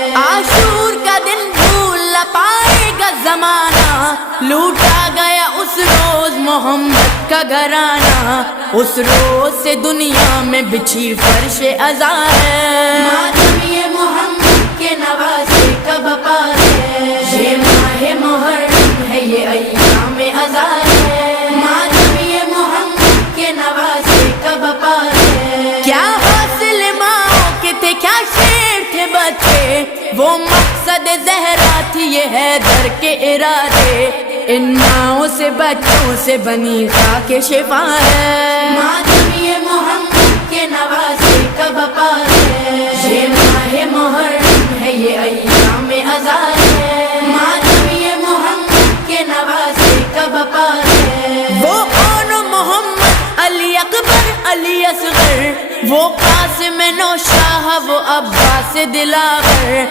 عاشور کا دن بھول نہ پائے گا زمانہ، لوٹا گیا اس روز محمد کا گھرانہ، اس روز سے دنیا میں بچھی فرش ازاں ہے، ماتم یہ محمد کے نوازے کا بپا ہے، یہ ماہ محرم ہے یہ ایام ازاں ہے، ماتم یہ محمد کے نوازے کا بپا ہے، کیا حاصل ماں کے تھے کیا شیر تھے بچے، وہ مقصد زہرا تھی یہ حیدر کے ارادے، ان ماؤں سے بچوں سے بنی خاک شفا ہے، ماتم یہ محمد کے نوازے کا بپا ہے، یہ ماہ محرم ہے یہ ایام ازاں ہے، ماتم یہ محمد کے نوازے کا بپا ہے، وہ اون محمد علی اکبر علی اصغر، وہ قاسم نوشاہ وہ عباس دلاور،